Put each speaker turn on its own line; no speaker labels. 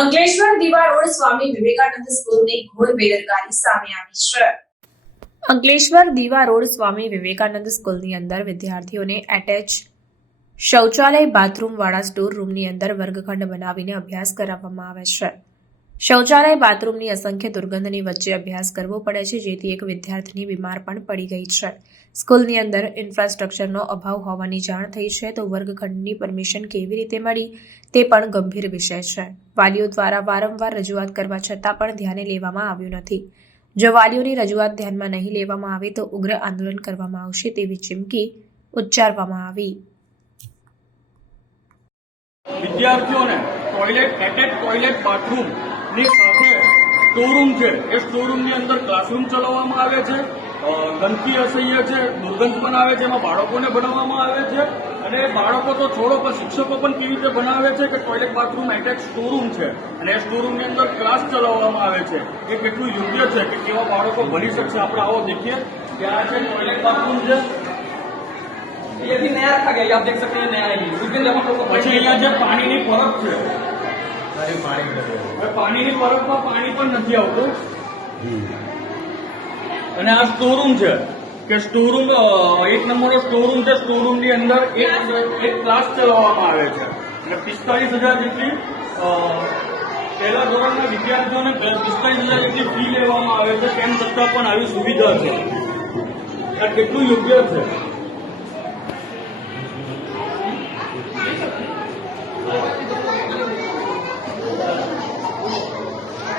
અંકલેશ્વર દીવા રોડ સ્વામી વિવેકાનંદ સ્કૂલની ઘોર બેદરકારી સામે આવી છે. અંકલેશ્વર દીવા રોડ સ્વામી વિવેકાનંદ સ્કૂલની અંદર વિદ્યાર્થીઓને એટેચ શૌચાલય બાથરૂમ વાળા સ્ટોર રૂમની અંદર વર્ગખંડ બનાવીને અભ્યાસ કરાવવામાં આવે છે. શૌચાલય, બાથરૂમની અસંખ્ય દુર્ગંધની વચ્ચે અભ્યાસ કરવો પડે છે, જેથી એક વિદ્યાર્થીની બીમાર પણ પડી ગઈ છે. સ્કૂલની અંદર ઇન્ફ્રાસ્ટ્રક્ચરનો અભાવ હોવાની જાણ થઈ છે, તો વર્ગખંડની પરમિશન કેવી રીતે મળી તે પણ ગંભીર વિષય છે. વાલીઓ દ્વારા વારંવાર રજૂઆત કરવા છતાં પણ ધ્યાને લેવામાં આવ્યું નથી. જો વાલીઓની રજૂઆત ધ્યાનમાં નહીં લેવામાં આવે, તો ઉગ્ર આંદોલન કરવામાં આવશે તેવી ચીમકી ઉચ્ચારવામાં આવી.
વિદ્યાર્થીઓને ટોયલેટ ટોયલેટ બાથરૂમ ની સાથે સ્ટોરૂમ છે એ સ્ટોરૂમની અંદર ક્લાસરૂમ ચલાવવામાં આવે છે અ, ગંદકી અસહ્ય છે દુર્ગંધ પણ આવે છે એમાં બાળકોને ભણાવવામાં આવે છે અને બાળકો તો છોડો પણ શિક્ષકો પણ કેવી રીતે ભણાવે છે કે ટોયલેટ બાથરૂમ એટેચ સ્ટોરૂમ છે અને એ સ્ટોરૂમની અંદર ક્લાસ ચલાવવામાં આવે છે એ કેટલું યોગ્ય છે કે કેવા બાળકો ભણી શકશે આપણે આવો દેખીએ કે આ છે ટોયલેટ બાથરૂમ છે
ये भी नया रखा गया है, आप देख सकते हैं नया है ये उस दिन जब हम लोग को
પછી અહીંયા જે પાણીની પરબ છે હવે પાણીની પરબમાં પાણી પણ નથી આવતું. અને આ સ્ટોરૂમ છે કે સ્ટોરૂમ એક નંબરનો સ્ટોરૂમ છે સ્ટોરૂમની અંદર એક એક ક્લાસ ચલાવવામાં આવે છે. અને પિસ્તાલીસ હજાર જેટલી અ, પહેલા ધોરણના વિદ્યાર્થીઓને પિસ્તાલીસ હજાર જેટલી ફી લેવામાં આવે છે તેમ છતાં પણ આવી સુવિધા છે. આ કેટલું યોગ્ય છે?